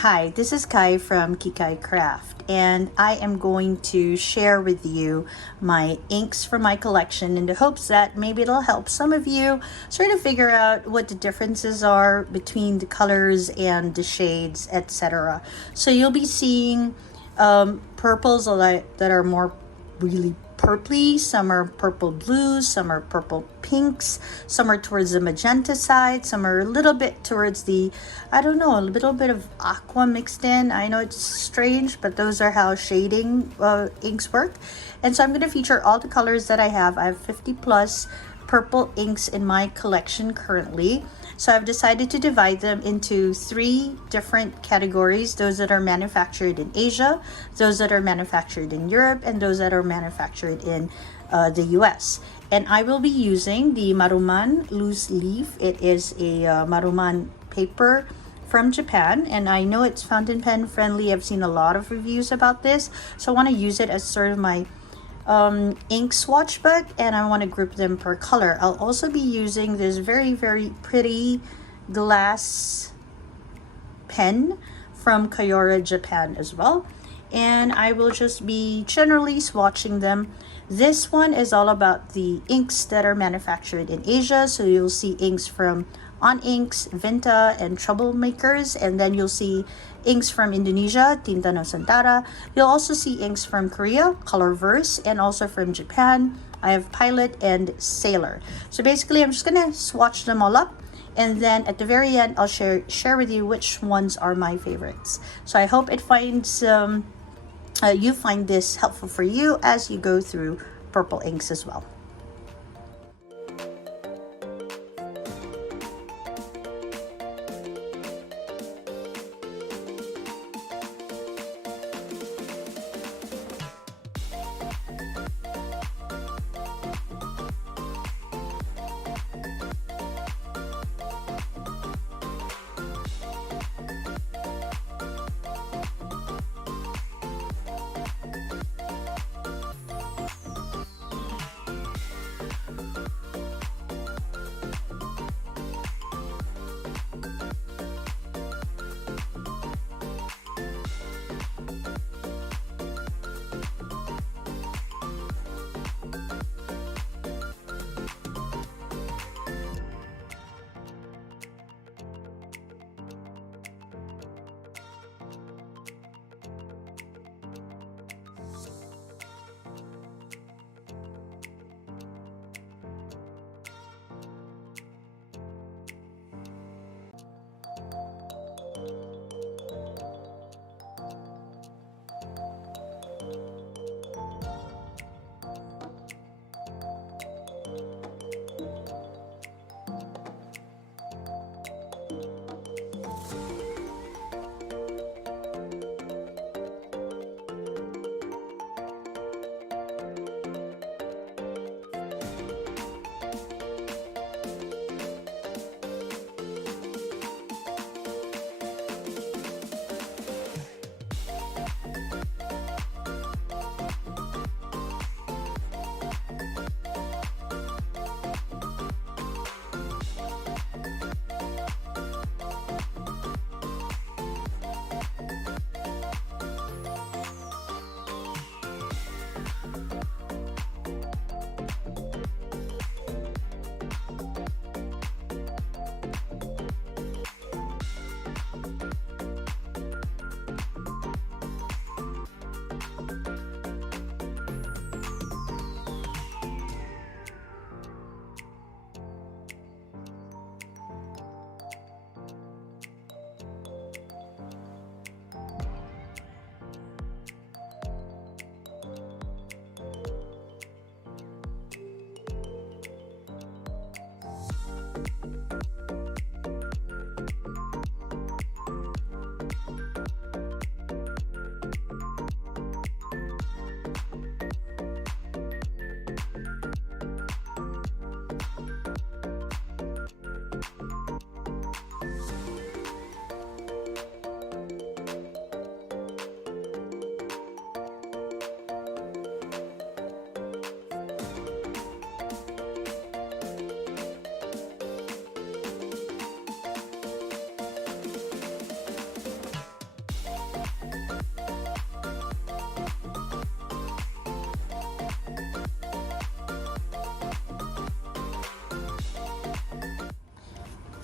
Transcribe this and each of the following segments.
Hi, this is Kai from Kikai Craft, and I am going to share with you my inks from my collection in the hopes that maybe it'll help some of you sort of figure out what the differences are between the colors and the shades, etc. So you'll be seeing purples that are more really purpley, some are purple blues, some are purple pinks, some are towards the magenta side, some are a little bit towards the, I don't know, a little bit of aqua mixed in. I know it's strange, but those are how shading inks work. And so I'm going to feature all the colors that I have. I have 50 plus purple inks in my collection currently. So I've decided to divide them into 3 different categories: those that are manufactured in Asia, those that are manufactured in Europe, and those that are manufactured in the US. And I will be using the Maruman loose leaf. It is a Maruman paper from Japan, and I know it's fountain pen friendly. I've seen a lot of reviews about this, so I want to use it as sort of my ink swatch book, and I want to group them per color. I'll also be using this very pretty glass pen from Kayora, Japan as well, and I will just be generally swatching them. This one is all about the inks that are manufactured in Asia, so you'll see inks from OnInks, Vinta, and Troublemakers, and then you'll see inks from Indonesia, Tinta Nusantara. You'll also see inks from Korea, Colorverse, and also from Japan. I have Pilot and Sailor. So basically, I'm just gonna swatch them all up, and then at the very end, I'll share with you which ones are my favorites. So I hope it finds you find this helpful for you as you go through purple inks as well.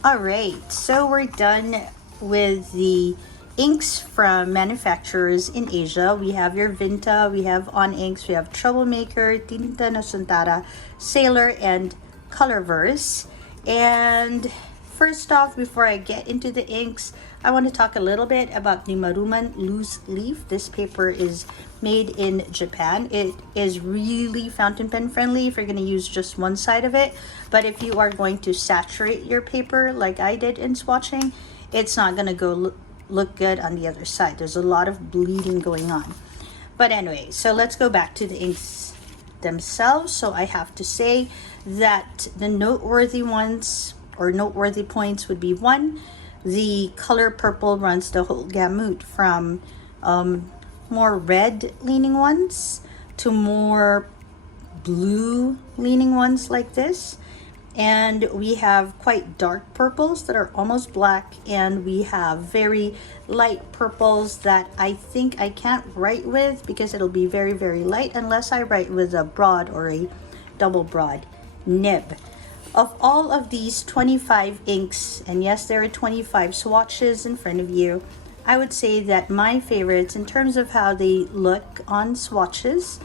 All right, so we're done with the inks from manufacturers in Asia. We have your Vinta, we have OnInks, we have Troublemaker, Tinta Nusantara, Sailor, and Colorverse. And first off, before I get into the inks, I want to talk a little bit about the Maruman loose leaf. This paper is made in Japan. It is really fountain pen friendly if you're going to use just one side of it. But if you are going to saturate your paper like I did in swatching, it's not going to go look good on the other side. There's a lot of bleeding going on. But anyway, so let's go back to the inks themselves. So I have to say that the noteworthy ones or noteworthy points would be: one, the color purple runs the whole gamut from more red leaning ones to more blue leaning ones like this. And we have quite dark purples that are almost black, and we have very light purples that I think I can't write with because it'll be very, very light unless I write with a broad or a double broad nib. Of all of these 25 inks, and yes, there are 25 swatches in front of you, I would say that my favorites in terms of how they look on swatches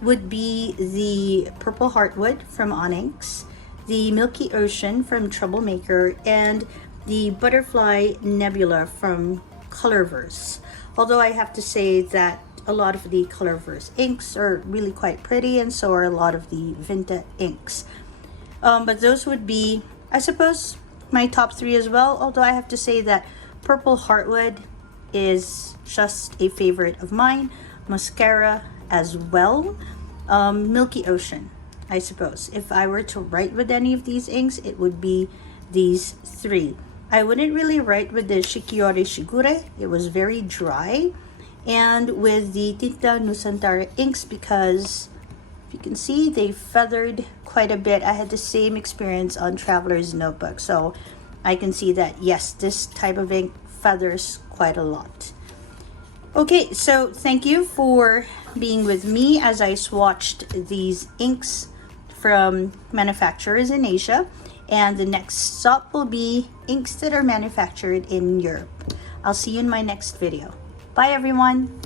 would be the Purple Heartwood from OnInks, the Milky Ocean from Troublemaker, and the Butterfly Nebula from Colorverse. Although I have to say that a lot of the Colorverse inks are really quite pretty, and so are a lot of the Vinta inks. But those would be, I suppose, my top three as well. Although I have to say that Purple Heartwood is just a favorite of mine. Mascara as well. Milky Ocean, I suppose. If I were to write with any of these inks, it would be these three. I wouldn't really write with the Shikiore Shigure. It was very dry. And with the Tinta Nusantara inks, because if you can see, they feathered quite a bit. I had the same experience on Traveler's Notebook. So I can see that, yes, this type of ink feathers quite a lot. Okay, so thank you for being with me as I swatched these inks from manufacturers in Asia, and the next stop will be inks that are manufactured in Europe. I'll see you in my next video. Bye everyone.